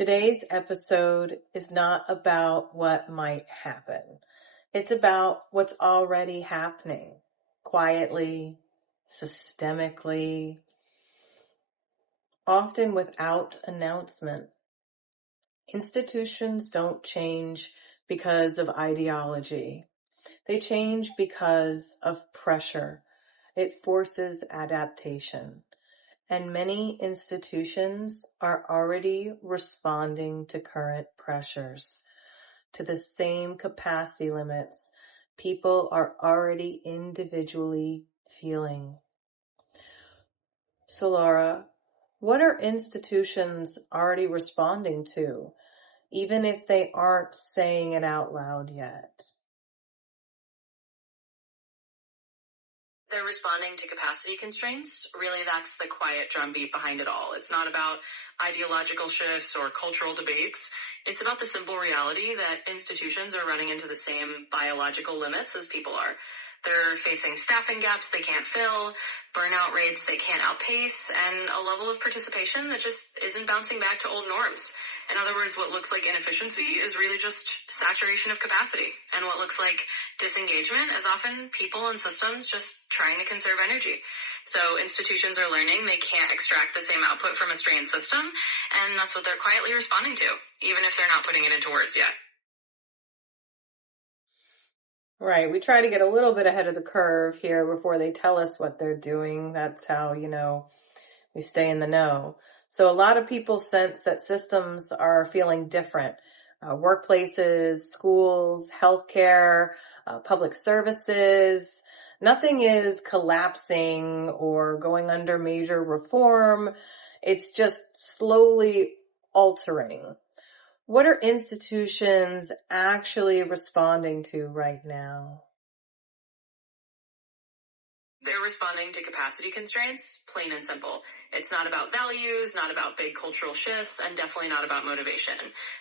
Today's episode is not about what might happen. It's about what's already happening, quietly, systemically, often without announcement. Institutions don't change because of ideology. They change because of pressure. It forces adaptation. And many institutions are already responding to current pressures, to the same capacity limits people are already individually feeling. Solara, what are institutions already responding to, even if they aren't saying it out loud yet? They're responding to capacity constraints. Really, that's the quiet drumbeat behind it all. It's not about ideological shifts or cultural debates. It's about the simple reality that institutions are running into the same biological limits as people are. They're facing staffing gaps they can't fill, burnout rates they can't outpace, and a level of participation that just isn't bouncing back to old norms. In other words, what looks like inefficiency is really just saturation of capacity. And what looks like disengagement is often people and systems just trying to conserve energy. So institutions are learning they can't extract the same output from a strained system, and that's what they're quietly responding to, even if they're not putting it into words yet. Right. We try to get a little bit ahead of the curve here before they tell us what they're doing. That's how, we stay in the know. So a lot of people sense that systems are feeling different. Workplaces, schools, healthcare, public services. Nothing is collapsing or going under major reform. It's just slowly altering. What are institutions actually responding to right now? They're responding to capacity constraints, plain and simple. It's not about values, not about big cultural shifts, and definitely not about motivation.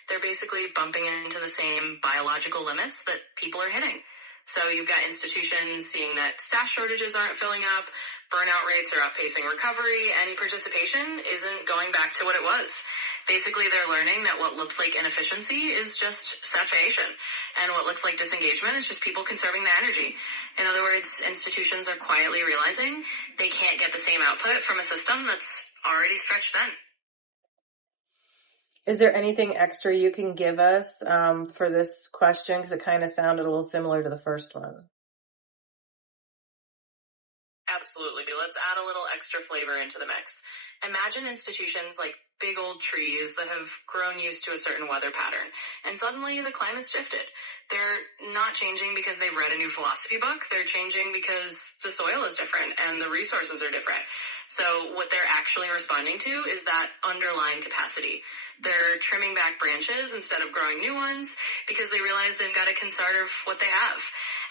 They're basically bumping into the same biological limits that people are hitting. So you've got institutions seeing that staff shortages aren't filling up, burnout rates are outpacing recovery, and participation isn't going back to what it was. Basically, they're learning that what looks like inefficiency is just saturation, and what looks like disengagement is just people conserving their energy. In other words, institutions are quietly realizing they can't get the same output from a system that's already stretched thin. Is there anything extra you can give us for this question? Because it kind of sounded a little similar to the first one. Absolutely. Let's add a little extra flavor into the mix. Imagine institutions like big old trees that have grown used to a certain weather pattern, and suddenly the climate's shifted. They're not changing because they've read a new philosophy book. They're changing because the soil is different and the resources are different. So what they're actually responding to is that underlying capacity. They're trimming back branches instead of growing new ones because they realize they've got to conserve what they have.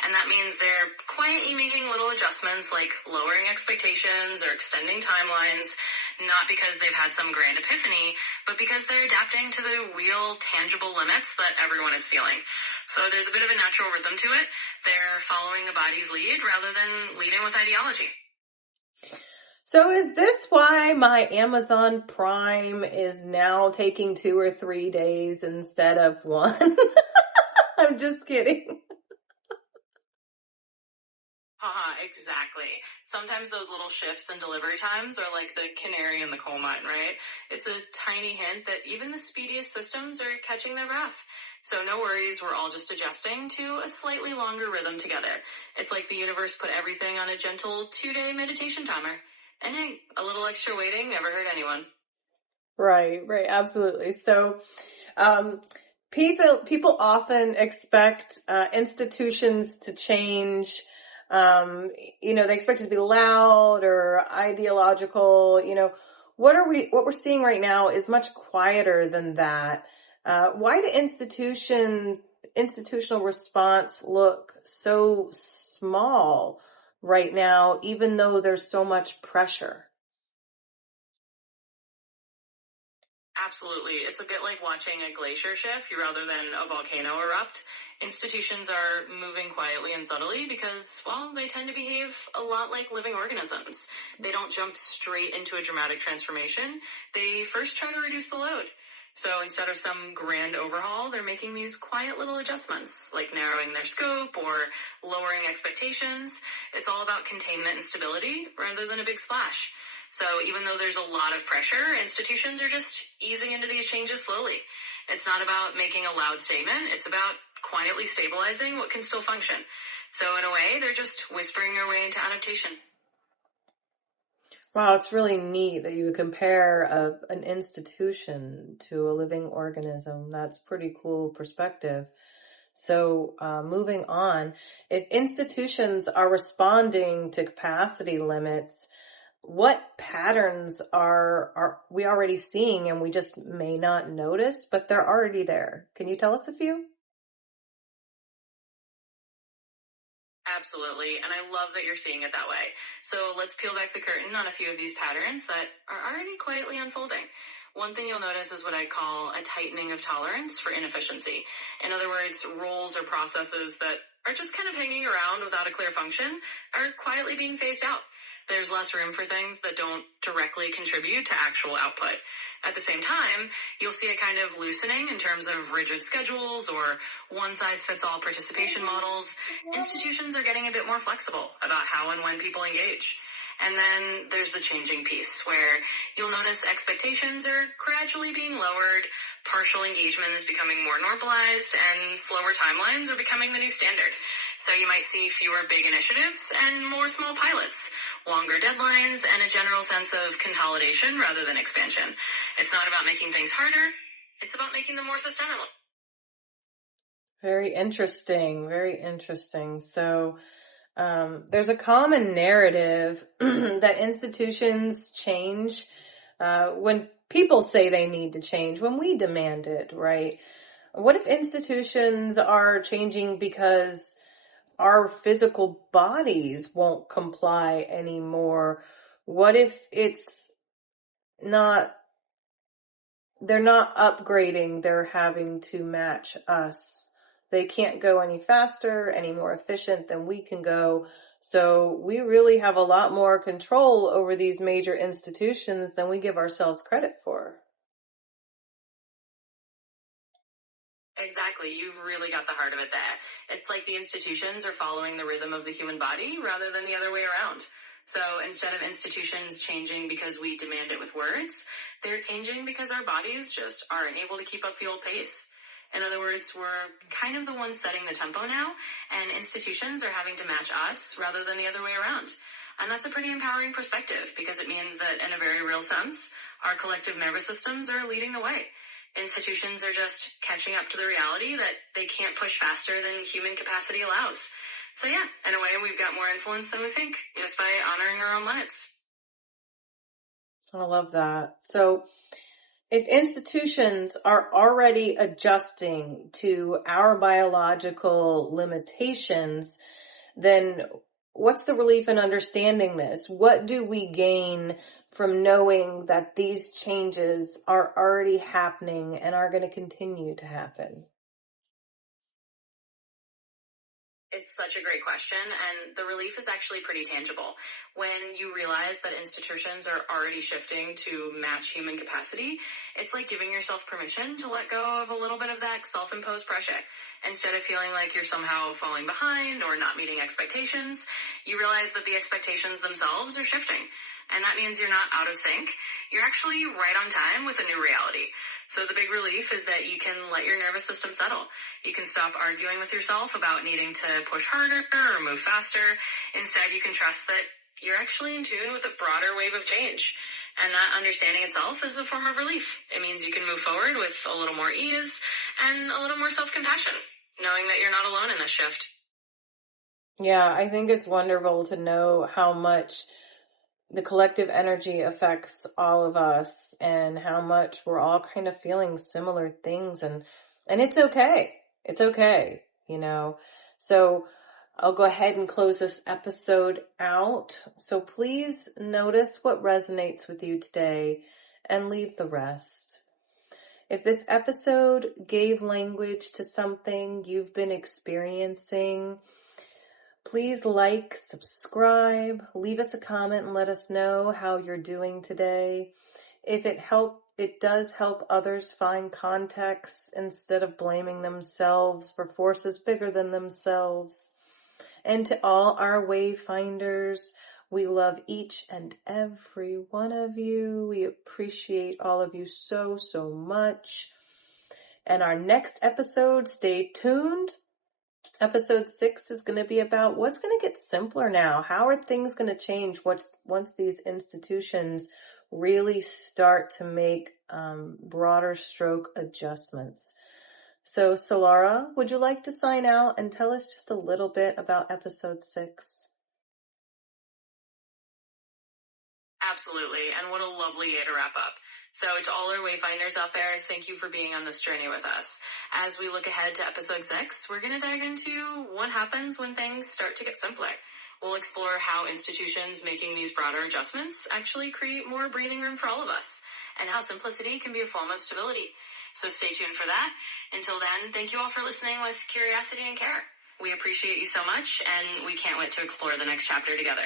And that means they're quietly making little adjustments like lowering expectations or extending timelines, not because they've had some grand epiphany, but because they're adapting to the real, tangible limits that everyone is feeling. So there's a bit of a natural rhythm to it. They're following the body's lead rather than leading with ideology. So is this why my Amazon Prime is now taking 2 or 3 days instead of 1? I'm just kidding. Exactly. Sometimes those little shifts in delivery times are like the canary in the coal mine, right? It's a tiny hint that even the speediest systems are catching their breath. So no worries, we're all just adjusting to a slightly longer rhythm together. It's like the universe put everything on a gentle 2-day meditation timer. And hey, a little extra waiting never hurt anyone. Right, absolutely. So, people often expect institutions to change. They expect it to be loud or ideological. What we're seeing right now is much quieter than that. Why do institutional response look so small right now, even though there's so much pressure? Absolutely. It's a bit like watching a glacier shift rather than a volcano erupt. Institutions are moving quietly and subtly because, well, they tend to behave a lot like living organisms. They don't jump straight into a dramatic transformation. They first try to reduce the load. So instead of some grand overhaul, they're making these quiet little adjustments, like narrowing their scope or lowering expectations. It's all about containment and stability rather than a big splash. So even though there's a lot of pressure, institutions are just easing into these changes slowly. It's not about making a loud statement. It's about quietly stabilizing what can still function. So in a way, they're just whispering their way into adaptation. Wow, it's really neat that you compare an institution to a living organism. That's pretty cool perspective. So moving on, if institutions are responding to capacity limits, what patterns are we already seeing and we just may not notice, but they're already there? Can you tell us a few? Absolutely, and I love that you're seeing it that way. So let's peel back the curtain on a few of these patterns that are already quietly unfolding. One thing you'll notice is what I call a tightening of tolerance for inefficiency. In other words, roles or processes that are just kind of hanging around without a clear function are quietly being phased out. There's less room for things that don't directly contribute to actual output. At the same time, you'll see a kind of loosening in terms of rigid schedules or one-size-fits-all participation models. Institutions are getting a bit more flexible about how and when people engage. And then there's the changing piece where you'll notice expectations are gradually being lowered, partial engagement is becoming more normalized, and slower timelines are becoming the new standard. So you might see fewer big initiatives and more small pilots, longer deadlines, and a general sense of consolidation rather than expansion. It's not about making things harder, it's about making them more sustainable. Very interesting, very interesting. So there's a common narrative that institutions change when people say they need to change, when we demand it, right? What if institutions are changing because our physical bodies won't comply anymore? What if not, they're not upgrading, they're having to match us? They can't go any faster, any more efficient than we can go. So we really have a lot more control over these major institutions than we give ourselves credit for. Exactly. You've really got the heart of it there. It's like the institutions are following the rhythm of the human body rather than the other way around. So instead of institutions changing because we demand it with words, they're changing because our bodies just aren't able to keep up the old pace. In other words, we're kind of the ones setting the tempo now, and institutions are having to match us rather than the other way around. And that's a pretty empowering perspective because it means that in a very real sense, our collective nervous systems are leading the way. Institutions are just catching up to the reality that they can't push faster than human capacity allows. So yeah, in a way, we've got more influence than we think just by honoring our own limits. I love that. So if institutions are already adjusting to our biological limitations, then what's the relief in understanding this? What do we gain from knowing that these changes are already happening and are going to continue to happen? It's such a great question, and the relief is actually pretty tangible. When you realize that institutions are already shifting to match human capacity, it's like giving yourself permission to let go of a little bit of that self-imposed pressure. Instead of feeling like you're somehow falling behind or not meeting expectations, you realize that the expectations themselves are shifting. And that means you're not out of sync. You're actually right on time with a new reality. So the big relief is that you can let your nervous system settle. You can stop arguing with yourself about needing to push harder or move faster. Instead, you can trust that you're actually in tune with a broader wave of change. And that understanding itself is a form of relief. It means you can move forward with a little more ease and a little more self-compassion, knowing that you're not alone in this shift. Yeah, I think it's wonderful to know how much the collective energy affects all of us and how much we're all kind of feeling similar things, and it's okay. It's okay, you know. So I'll go ahead and close this episode out. So please notice what resonates with you today and leave the rest. If this episode gave language to something you've been experiencing, please like, subscribe, leave us a comment and let us know how you're doing today. If it helped it does help others find context instead of blaming themselves for forces bigger than themselves. And to all our wayfinders, we love each and every one of you. We appreciate all of you so, so much. And our next episode, stay tuned. Episode 6 is going to be about what's going to get simpler now. How are things going to change once these institutions really start to make broader stroke adjustments? So, Solara, would you like to sign out and tell us just a little bit about episode 6? Absolutely, and what a lovely way to wrap up. So to all our wayfinders out there, thank you for being on this journey with us. As we look ahead to episode 6, we're going to dive into what happens when things start to get simpler. We'll explore how institutions making these broader adjustments actually create more breathing room for all of us, and how simplicity can be a form of stability. So stay tuned for that. Until then, thank you all for listening with curiosity and care. We appreciate you so much, and we can't wait to explore the next chapter together.